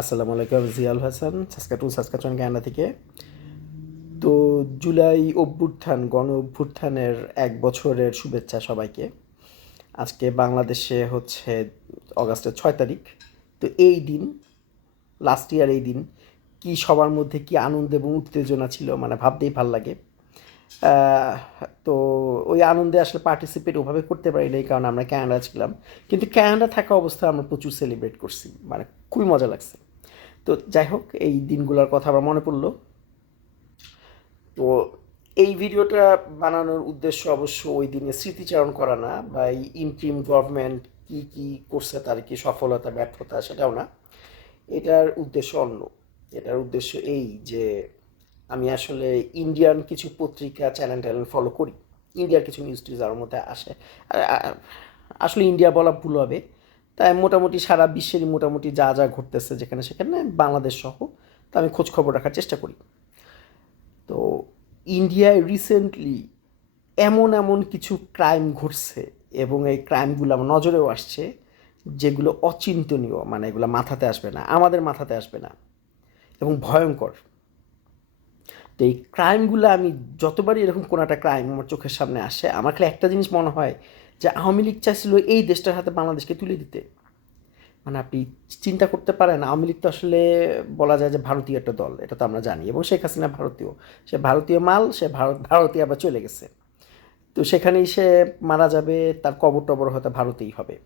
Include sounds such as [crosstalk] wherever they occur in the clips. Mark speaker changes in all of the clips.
Speaker 1: আসসালামু আলাইকুম Zial Hasan Saskatoon Saskatchewan Canada থেকে। তো জুলাই অভ্যুত্থান, গণ অভ্যুত্থানের এক বছরের শুভেচ্ছা সবাইকে। আজকে বাংলাদেশে হচ্ছে অগাস্টের ছয় তারিখ। তো এই দিন লাস্ট ইয়ার এই দিন, কি সবার মধ্যে কি আনন্দ এবং উত্তেজনা ছিল মানে ভাবতেই ভালো লাগে। তো ওই আনন্দে আসলে পার্টিসিপেট ওভাবে করতে পারি নাই, কারণ আমরা ক্যানাডা ছিলাম। কিন্তু ক্যানাডা থাকা অবস্থায় আমরা প্রচুর সেলিব্রেট করছি মানে খুবই মজা লাগছে। তো যাই হোক, এই দিনগুলোর কথা আমার মনে পড়ল। তো এই ভিডিওটা বানানোর উদ্দেশ্য অবশ্য ওই দিনে স্মৃতিচারণ করা না, বা এই ইন্ট্রিম গভর্নমেন্ট কী কী করছে তার কি সফলতা, ব্যর্থতা সেটাও না। এটার উদ্দেশ্য অন্য। এটার উদ্দেশ্য এই যে আমি আসলে ইন্ডিয়ান কিছু পত্রিকা চ্যানেল ট্যানেল ফলো করি। ইন্ডিয়ার কিছু নিউজ টিউজ আমার মধ্যে আসে। আসলে ইন্ডিয়া বলা ভুল হবে। তাই মোটামুটি সারা বিশ্বেরই মোটামুটি যা যা ঘটতেছে যেখানে সেখানে, বাংলাদেশ সহ, তা আমি খোঁজ খবর রাখার চেষ্টা করি। তো ইন্ডিয়ায় রিসেন্টলি এমন এমন কিছু ক্রাইম ঘটছে এবং এই ক্রাইমগুলো আমার নজরেও আসছে যেগুলো অচিন্তনীয় মানে এগুলো মাথাতে আসবে না, আমাদের মাথাতে আসবে না এবং ভয়ঙ্কর। তো এই ক্রাইমগুলো আমি যতবারই এরকম কোনো একটা ক্রাইম আমার চোখের সামনে আসে, আমার খালি একটা জিনিস মনে হয় যে আওয়ামী লীগ চাইছিল এই দেশটার হাতে বাংলাদেশকে তুলে দিতে। মানে আপনি চিন্তা করতে পারেন, আওয়ামী লীগ তো আসলে বলা যায় যে ভারতীয় একটা দল, এটা তো আমরা জানি। এবং শেখ হাসিনা ভারতীয়। সে ভারতীয় মাল, সে ভারত ভারতীয় আবার চলে গেছে। তো সেখানেই সে মারা যাবে, তার কবর টবর হয়তো ভারতেই হবে।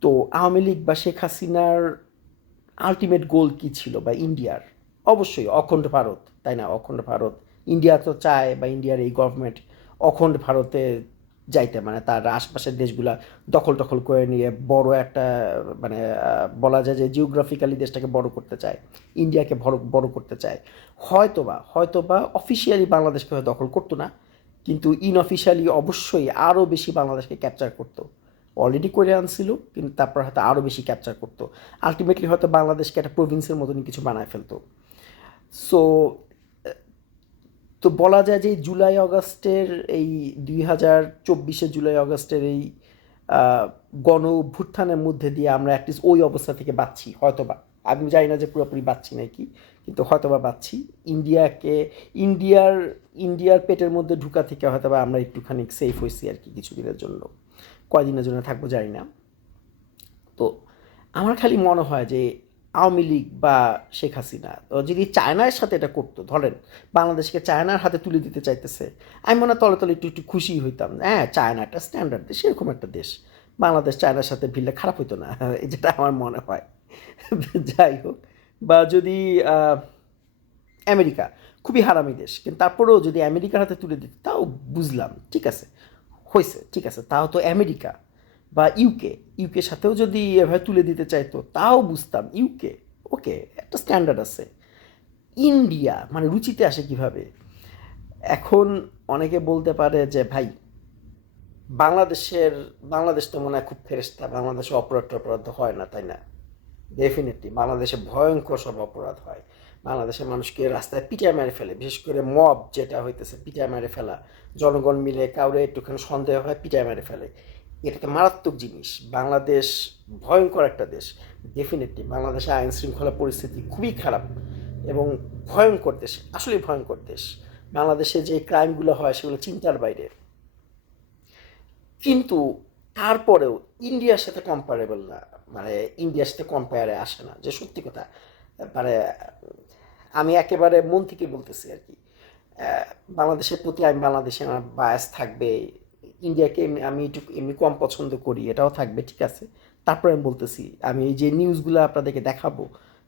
Speaker 1: তো আওয়ামী লীগ বা শেখ হাসিনার আলটিমেট গোল কি ছিল বা ইন্ডিয়ার? অবশ্যই অখণ্ড ভারত, তাই না? অখণ্ড ভারত। ইন্ডিয়া তো চায় বা ইন্ডিয়ার এই গভর্নমেন্ট অখণ্ড ভারতে যাইতে মানে তার আশপাশের দেশগুলা দখল টখল করে নিয়ে বড় একটা মানে বলা যায় যে জিওগ্রাফিক্যালি দেশটাকে বড় করতে চায়, ইন্ডিয়াকে বড় বড় করতে চায়। হয়তোবা হয়তোবা অফিসিয়ালি বাংলাদেশকে দখল করতো না, কিন্তু ইনঅফিসিয়ালি অবশ্যই আরও বেশি বাংলাদেশকে ক্যাপচার করতো। অলরেডি করে আনছিল কিন্তু তারপর হয়তো আরও বেশি ক্যাপচার করতো। আলটিমেটলি হয়তো বাংলাদেশকে একটা প্রভিন্সের মতনই কিছু বানায় ফেলতো। সো তো বলা যায় যে জুলাই আগস্টের এই দুই হাজার চব্বিশে জুলাই আগস্টের এই গণ অভ্যুত্থানের মধ্যে দিয়ে আমরা অ্যাটলিস্ট ওই অবস্থা থেকে বাঁচছি, হয়তোবা। আমি জানি না যে পুরোপুরি বাঁচছি নাকি, কিন্তু হয়তোবা বাঁচছি। ইন্ডিয়াকে, ইন্ডিয়ার ইন্ডিয়ার পেটের মধ্যে ঢুকা থেকে হয়তোবা আমরা একটুখানি সেফ হয়েছি আর কি কিছুদিনের জন্য। কয়দিনের জন্য থাকব জানি না। তো আমার খালি মনে হয় যে আওয়ামী লীগ বা শেখ হাসিনা। যদি চায়নার সাথে এটা করতো, ধরেন বাংলাদেশকে চায়নার হাতে তুলে দিতে চাইতেছে, আমি মনে হয় তলে তলে একটু একটু খুশি হইতাম। হ্যাঁ চায়না একটা স্ট্যান্ডার্ড দেশ এরকম একটা দেশ। বাংলাদেশ চায়নার সাথে ভিড়লে খারাপ হইতো না, [laughs] যেটা আমার মনে হয়। [laughs] যাই হোক, বা যদি আমেরিকা, খুবই হারামি দেশ, কিন্তু তারপরেও যদি আমেরিকার হাতে তুলে দিত, তাও বুঝলাম, ঠিক আছে হয়েছে ঠিক আছে, তাও তো আমেরিকা। বা ইউকে ইউকের সাথেও যদি এভাবে তুলে দিতে চাইতো, তাও বুঝতাম ইউকে ওকে, একটা স্ট্যান্ডার্ড আছে। ইন্ডিয়া মানে রুচিতে আসে কীভাবে? এখন অনেকে বলতে পারে যে, ভাই, বাংলাদেশের, বাংলাদেশ তো মনে হয় খুব ফেরেস্তা বাংলাদেশে অপরাধ টপরাধ হয় না, তাই না? ডেফিনেটলি বাংলাদেশে ভয়ঙ্কর সব অপরাধ হয়। বাংলাদেশের মানুষকে রাস্তায় পিটায় মেরে ফেলে, বিশেষ করে মব যেটা হইতেছে, পিটায় মেরে ফেলা। জনগণ মিলে কাউরে একটুখানি সন্দেহ হয়, পিটায় মেরে ফেলে। এটা তো মারাত্মক জিনিস। বাংলাদেশ ভয়ঙ্কর একটা দেশ। ডেফিনেটলি বাংলাদেশে আইন শৃঙ্খলা পরিস্থিতি খুবই খারাপ এবং ভয়ঙ্কর দেশ আসলে ভয়ঙ্কর দেশ। বাংলাদেশে যে ক্রাইমগুলো হয় সেগুলো চিন্তার বাইরে। কিন্তু তারপরেও ইন্ডিয়ার সাথে কম্পারেবল না। মানে ইন্ডিয়ার সাথে কম্পেয়ারে আসে না। যে সত্যি কথা মানে আমি একেবারে মন থেকে বলতেছি আর কি। বাংলাদেশের প্রতি আমি বাংলাদেশে আমার বায়াস থাকবে ইন্ডিয়াকে আমি একটু এমনি কম পছন্দ করি, এটাও থাকবে, ঠিক আছে? তারপরে আমি বলতেছি, আমি এই যে নিউজগুলো আপনাদেরকে দেখাবো,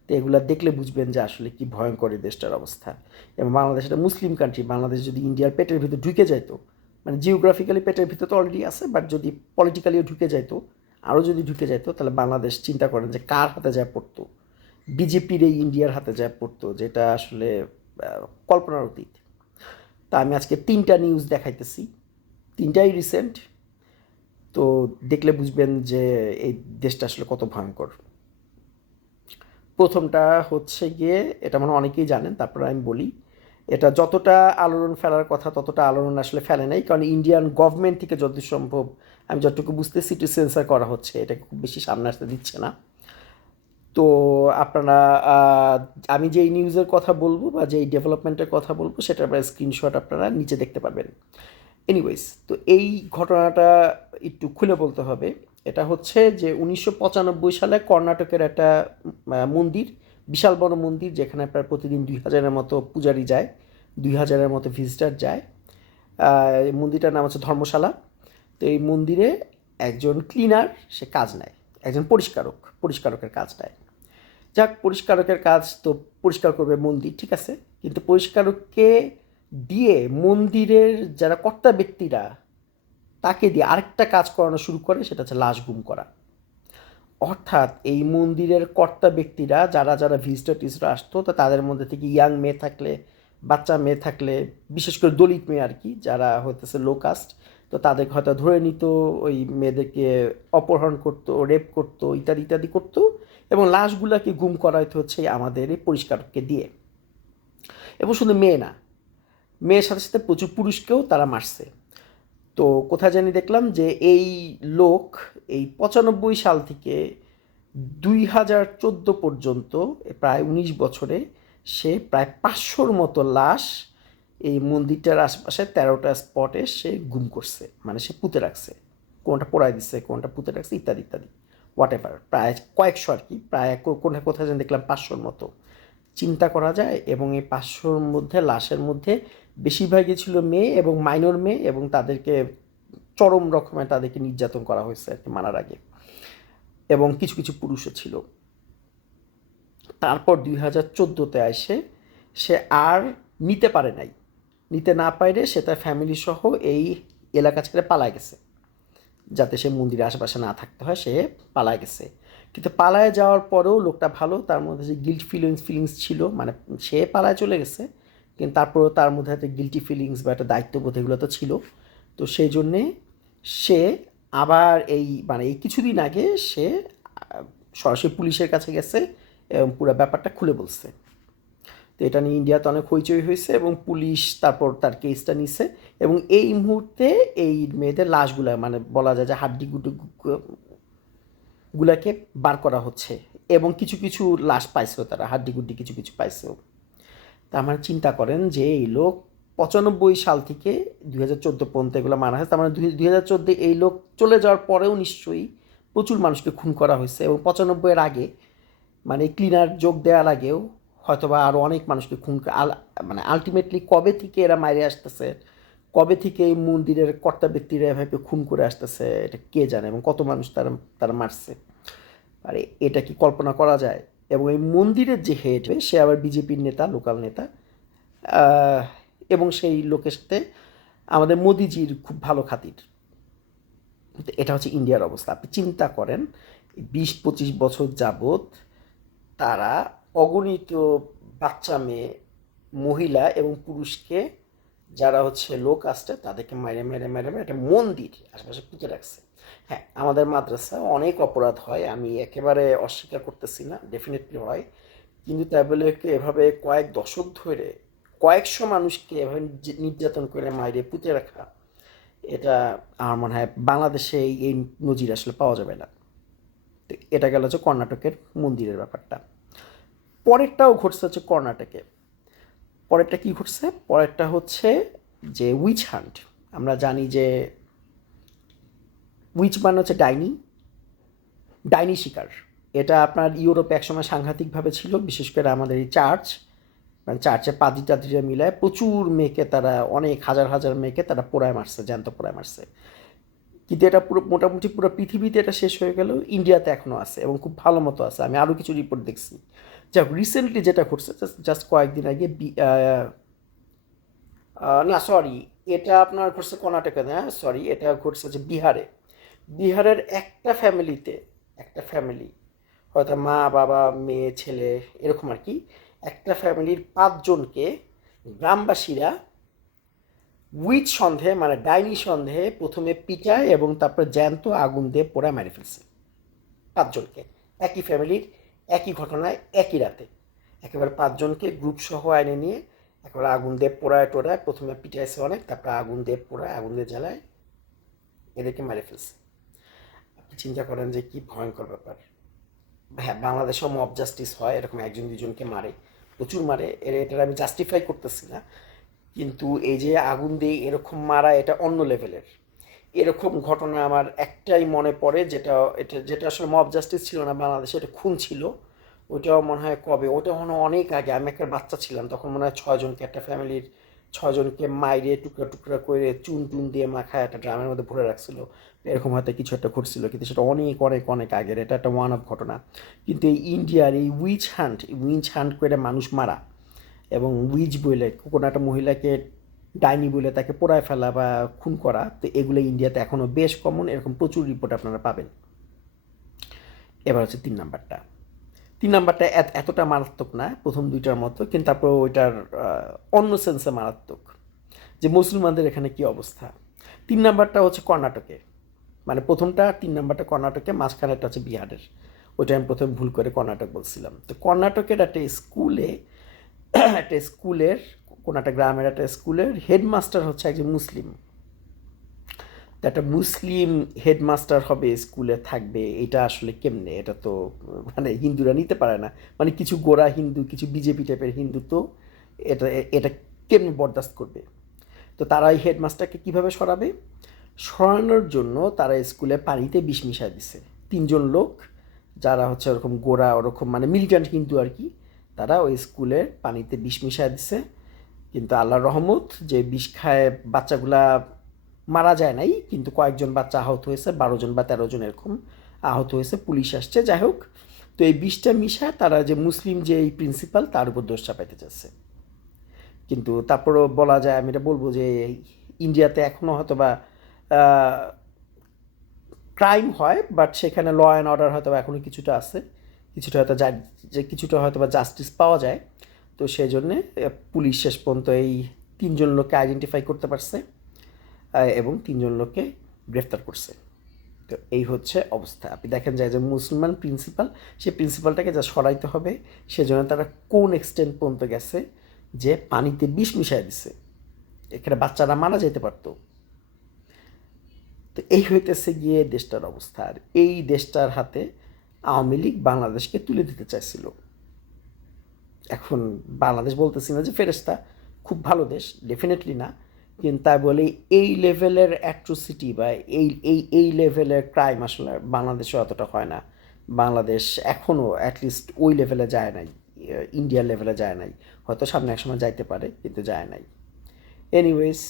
Speaker 1: তো এগুলো দেখলে বুঝবেন যে আসলে কি ভয়ঙ্কর এই দেশটার অবস্থা। এবং বাংলাদেশ একটা মুসলিম কান্ট্রি বাংলাদেশ যদি ইন্ডিয়ার পেটের ভিতর ঢুকে যাইতো মানে জিওগ্রাফিক্যালি পেটের ভিতরে তো অলরেডি আছে বাট যদি পলিটিক্যালিও ঢুকে যাইতো, আরও যদি ঢুকে যাইতো, তাহলে বাংলাদেশ চিন্তা করেন যে কার হাতে যায় পড়তো? বিজেপির এই ইন্ডিয়ার হাতে যায় পড়তো, যেটা আসলে কল্পনার অতীত। তা আমি আজকে তিনটা নিউজ দেখাইতেছি। তিনটাই রিসেন্ট তো দেখলে বুঝবেন যে এই দেশটা আসলে কত ভয়ঙ্কর। প্রথমটা হচ্ছে গিয়ে, এটা মানে অনেকেই জানেন, তারপরে আমি বলি, এটা যতটা আলোড়ন ফেলার কথা, ততটা আলোড়ন আসলে ফেলে নাই, কারণ ইন্ডিয়ান গভর্নমেন্ট থেকে যত সম্ভব, আমি যতটুকু বুঝতে সিটি সেন্সার করা হচ্ছে এটা খুব বেশি সামনে আসতে দিচ্ছে না। তো আপনারা আমি যেই নিউজের কথা বলব বা যেই ডেভেলপমেন্টের কথা বলব, সেটার স্ক্রিনশট আপনারা নিচে দেখতে পাবেন। এনিওয়েজ তো এই ঘটনাটা একটু খুলে বলতে হবে। এটা হচ্ছে যে উনিশশো পঁচানব্বই সালে কর্ণাটকের একটা মন্দির, বিশাল বড় মন্দির, যেখানে প্রায় প্রতিদিন দুই হাজারের মতো পূজারি যায়, দুই হাজারের মতো ভিজিটার যায়। মন্দিরটার নাম হচ্ছে ধর্মশালা। তো এই মন্দিরে একজন ক্লিনার সে কাজ নেয়। একজন পরিষ্কারক, পরিষ্কারকের কাজ নেয়। যাক, পরিষ্কারকের কাজ তো পরিষ্কার করবে মন্দির, ঠিক আছে। কিন্তু পরিষ্কারককে দিয়ে মন্দিরের যারা কর্তা ব্যক্তিরা, তাকে দিয়ে আরেকটা কাজ করানো শুরু করে, সেটা হচ্ছে লাশ গুম করা। অর্থাৎ এই মন্দিরের কর্তা ব্যক্তিরা, যারা যারা ভিজিটর আসতো, তা তাদের মধ্যে থেকে ইয়াং মেয়ে থাকলে, বাচ্চা মেয়ে থাকলে, বিশেষ করে দলিত মেয়ে আর কি, যারা হইতেছে লো কাস্ট তো তাদেরকে হয়তো ধরে নিত, ওই মেয়েদেরকে অপহরণ করতো রেপ করতো, ইত্যাদি ইত্যাদি করতো, এবং লাশগুলাকে গুম করাইতে হচ্ছে আমাদের এই পরিষ্কারককে দিয়ে। এবং শুধু মেয়ে না। মেয়ের সাথে সাথে প্রচুর পুরুষকেও তারা মারছে। তো কোথায় জানি দেখলাম যে এই লোক এই পঁচানব্বই সাল থেকে দুই হাজার চোদ্দ পর্যন্ত প্রায় উনিশ বছরে, সে প্রায় পাঁচশোর মতো লাশ এই মন্দিরটার আশেপাশে তেরোটা স্পটে সে গুম করছে। মানে সে পুঁতে রাখছে। কোনটা পোড়ায় দিচ্ছে কোনটা পুঁতে রাখছে, ইত্যাদি ইত্যাদি হোয়াট প্রায় কয়েকশো আর কি, প্রায় কো- কোথায় কোথায় যেন দেখলাম পাঁচশোর মতো। চিন্তা করা যায় এবং এই পাঁচশোর মধ্যে, লাশের মধ্যে বেশিরভাগই ছিল মেয়ে এবং মাইনর মেয়ে এবং তাদেরকে চরম রকমের তাদেরকে নির্যাতন করা হয়েছে আর কি মারার আগে এবং কিছু কিছু পুরুষও ছিল। তারপর দুই হাজার চোদ্দোতে আসে সে আর নিতে পারে নাই। নিতে না পাইলে সে তার ফ্যামিলি সহ এই এলাকা ছেড়ে পালা গেছে। যাতে সে মন্দিরের আশেপাশে না থাকতে হয়, সে পালায় গেছে। কিন্তু পালায় যাওয়ার পরেও লোকটা ভালো, তার মধ্যে যে গিল্ট ফিলিংস ফিলিংস ছিল মানে সে পালায় চলে গেছে, কিন্তু তারপরেও তার মধ্যে একটা গিল্টি ফিলিংস বা একটা দায়িত্ববোধ এগুলো তো ছিল। তো সেই জন্যে সে আবার এই মানে এই কিছুদিন আগে সে সরাসরি পুলিশের কাছে গেছে এবং পুরো ব্যাপারটা খুলে বলছে। তো এটা নিয়ে ইন্ডিয়াতে অনেক হইচই হয়েছে এবং পুলিশ তারপর তার কেসটা নিছে এবং এই মুহূর্তে এই মেয়েদের লাশগুলা মানে বলা যায় যে হাড্ডি গুড্ডি গুলাকে বার করা হচ্ছে এবং কিছু কিছু লাশ পাইছেও তারা হাড্ডি গুড্ডি কিছু কিছু পাইছেও। তা আমার চিন্তা করেন যে এই লোক পঁচানব্বই সাল থেকে দুই হাজার চোদ্দ পর্যন্ত এগুলো মারা হয়েছে, তার মানে দুই হাজার চোদ্দ এই লোক চলে যাওয়ার পরেও নিশ্চয়ই প্রচুর মানুষকে খুন করা হয়েছে এবং পঁচানব্বইয়ের আগে মানে ক্লিনার যোগ দেওয়ার আগেও হয়তোবা আরও অনেক মানুষকে খুন মানে আলটিমেটলি কবে থেকে এরা মাইরে আসতেছে? কবে থেকে এই মন্দিরের কর্তা ব্যক্তিরা এভাবে খুন করে আসতেছে? এটা কে জানে? এবং কত মানুষ তারা তারা মারছে? আরে, এটা কি কল্পনা করা যায়? এবং এই মন্দিরের যে হেড সে আবার বিজেপির নেতা লোকাল নেতা। এবং সেই লোকের সাথে আমাদের মোদিজির খুব ভালো খাতির। এটা হচ্ছে ইন্ডিয়ার অবস্থা। আপনি চিন্তা করেন বিশ পঁচিশ বছর যাবত তারা অগণিত বাচ্চা মেয়ে, মহিলা এবং পুরুষকে যারা হচ্ছে লোক আসছে, তাদেরকে মেরে মেরে মেরে মেরে একটা মন্দির আশেপাশে পুঁতে রাখছে। হ্যাঁ আমাদের মাদ্রাসা অনেক অপরাধ হয়, আমি একেবারে অস্বীকার করতেছি না ডেফিনেটলি হয়। কিন্তু তাই বলে এভাবে কয়েক দশক ধরে, কয়েকশো মানুষকে এভাবে নির্যাতন করে মাইরে পুঁতে রাখা, এটা আমার মনে হয় বাংলাদেশে এই নজির আসলে পাওয়া যাবে না। তো এটা গেল হচ্ছে কর্ণাটকের মন্দিরের ব্যাপারটা। পরেরটাও ঘটছে হচ্ছে কর্ণাটকে। পরেরটা কি ঘটছে? পরেরটা হচ্ছে যে উইচ হান্ট আমরা জানি যে উইচ মানে হচ্ছে ডাইনি ডাইনি শিকার। এটা আপনার ইউরোপে একসময় সাংঘাতিকভাবে ছিল, বিশেষ করে আমাদের এই চার্চ। মানে চার্চে পাদ্রি টাদ্রিরা মিলায় প্রচুর মেয়েকে তারা, অনেক হাজার হাজার মেয়েকে তারা পোড়ায় মারছে, জ্যান্ত পোড়ায় মারছে। কিন্তু এটা পুরো, মোটামুটি পুরো পৃথিবীতে এটা শেষ হয়ে গেল ইন্ডিয়াতে এখনও আছে এবং খুব ভালো মতো আছে। আমি আরও কিছু রিপোর্ট দেখছি। যাক রিসেন্টলি যেটা ঘটছে জাস্ট কয়েকদিন আগে না সরি এটা আপনার ঘটছে কর্ণাটকে, না সরি এটা ঘটছে যে বিহারে। বিহারের একটা ফ্যামিলিতে একটা ফ্যামিলি হয়তো মা, বাবা, মেয়ে, ছেলে, এরকম আর কি, একটা ফ্যামিলির পাঁচজনকে গ্রামবাসীরা উইথ সন্দেহে মানে ডাইনি সন্দেহে প্রথমে পিটায় এবং তারপরে জ্যান্ত আগুন দিয়ে পোড়া মেরে ফেলছে। পাঁচজনকে। একই ফ্যামিলির একই ঘটনায় একই রাতে। একেবারে পাঁচজনকে গ্রুপ সহ আইনে নিয়ে একেবারে আগুন দিয়ে পোড়ায় টোড়ায়, প্রথমে পিটাইছে অনেক, তারপরে আগুন দিয়ে পোড়ায়, আগুন দিয়ে জ্বালায়, এদেরকে মেরে ফেলছে। আপনি চিন্তা করেন যে কি ভয়ঙ্কর ব্যাপার। হ্যাঁ বাংলাদেশেও মব জাস্টিস হয়, এরকম একজন দুজনকে মারে, প্রচুর মারে, এর এটার আমি জাস্টিফাই করতেছি না। কিন্তু এই যে আগুন দিয়ে এরকম মারা, এটা অন্য লেভেলের এরকম ঘটনা আমার একটাই মনে পড়ে, যেটা, এটা, যেটা আসলে মব জাস্টিস ছিল না বাংলাদেশে, এটা খুন ছিল। ওইটাও মনে হয় কবে? ওটা মনে হয় অনেক আগে। আমি একটা বাচ্চা ছিলাম, তখন মনে হয় ছয়জনকে, একটা ফ্যামিলির ছজনকে মাইরে টুকরা টুকরা করে চুন টুন দিয়ে মাখায়, একটা ড্রামের মধ্যে ভরে রাখছিল। এরকম হয়তো কিছু একটা ঘটছিল, কিন্তু সেটা অনেক অনেক অনেক আগের। এটা একটা ওয়ান অফ ঘটনা। কিন্তু এই ইন্ডিয়ার এই উইচ হান্ট উইচ হান্ট করে মানুষ মারা। এবং উইচ বলে, কোনো একটা মহিলাকে ডাইনি বলে তাকে পোড়ায় ফেলা বা খুন করা, তো এগুলো ইন্ডিয়াতে এখনও বেশ কমন এরকম প্রচুর রিপোর্ট আপনারা পাবেন। এবার হচ্ছে তিন নাম্বারটা। তিন নাম্বারটা এত- এতটা মারাত্মক না, প্রথম দুইটার মতো, কিন্তু তারপর ওইটার অন্য সেন্সে মারাত্মক। যে মুসলমানদের এখানে কি অবস্থা? তিন নাম্বারটা হচ্ছে কর্ণাটকে। মানে প্রথমটা, তিন নাম্বারটা কর্ণাটকে মাঝখানেরটা হচ্ছে বিহারের। ওইটা আমি প্রথমে ভুল করে কর্ণাটক বলছিলাম। তো কর্ণাটকের একটা স্কুলে, [clears throat] একটা স্কুলের কোনো একটা গ্রামের একটা স্কুলের হেডমাস্টার হচ্ছে একজন মুসলিম। একটা মুসলিম হেডমাস্টার হবে স্কুলে থাকবে, এটা আসলে কেমনে? এটা তো মানে হিন্দুরা নিতে পারে না। মানে কিছু গোড়া হিন্দু, কিছু বিজেপি টাইপের হিন্দু তো এটা এটা কেমনে বরদাস্ত করবে? তো তারা এই হেডমাস্টারকে কীভাবে সরাবে? সরানোর জন্য তারা স্কুলে পানিতে বিষ মিশায় দিছে। তিনজন লোক, যারা হচ্ছে ওরকম গোড়া, ওরকম মানে মিলিটেন্ট কিন্তু আর কি, তারা ওই স্কুলের পানিতে বিষ মিশায় দিছে। কিন্তু আল্লাহর রহমত যে বিষ খায় বাচ্চাগুলা মারা যায় নাই, কিন্তু কয়েকজন বাচ্চা আহত হয়েছে, বারো জন বা তেরো জন এরকম আহত হয়েছে, পুলিশ আসছে, যাই হোক। তো এই বিষটা মিশায় তারা যে মুসলিম যে এই প্রিন্সিপাল তার উপর দোষ চাপাইতে চাচ্ছে। কিন্তু তারপরও বলা যায়, আমি এটা বলব যে ইন্ডিয়াতে এখনও হয়তো বা ক্রাইম হয় বাট সেখানে ল অ্যান্ড অর্ডার হয়তো এখনও কিছুটা আছে। কিছুটা হয়তো যে কিছুটা হয়তো বা জাস্টিস পাওয়া যায়। তো সেই জন্যে পুলিশ শেষ পর্যন্ত এই তিনজন লোককে আইডেন্টিফাই করতে পারছে এবং তিনজন লোককে গ্রেফতার করছে। তো এই হচ্ছে অবস্থা। আপনি দেখেন যায় যে মুসলমান প্রিন্সিপাল সেই প্রিন্সিপালটাকে যা সরাইতে হবে, সেজন্য তারা কোন এক্সটেন্ট পর্যন্ত গেছে, যে পানিতে বিষ মিশাই দিছে। এখানে বাচ্চারা মারা যেতে পারতো। তো এই হইতেছে গিয়ে দেশটার অবস্থা। আর এই দেশটার হাতে আওয়ামী লীগ বাংলাদেশকে তুলে দিতে চাইছিল। এখন বাংলাদেশ বলতেছি না যে ফেরেস্তা খুব ভালো দেশ ডেফিনেটলি না। কিন্তু তাই বলে এই লেভেলের অ্যাট্রোসিটি বা এই এই এই লেভেলের ক্রাইম আসলে বাংলাদেশে অতটা হয় না। বাংলাদেশ এখনও অ্যাটলিস্ট ওই লেভেলে যায় নাই ইন্ডিয়ার লেভেলে যায় নাই। হয়তো সামনে এক সময় যাইতে পারে, কিন্তু যায় নাই। এনিওয়েজ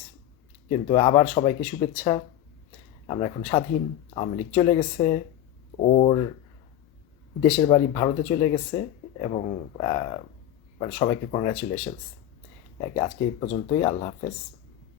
Speaker 1: কিন্তু আবার সবাইকে শুভেচ্ছা। আমরা এখন স্বাধীন, আওয়ামী লীগ চলে গেছে, ওর দেশের বাড়ি ভারতে চলে গেছে এবং সবাইকে কংগ্রাচুলেশনস আজকে এই পর্যন্তই আল্লাহ হাফেজ।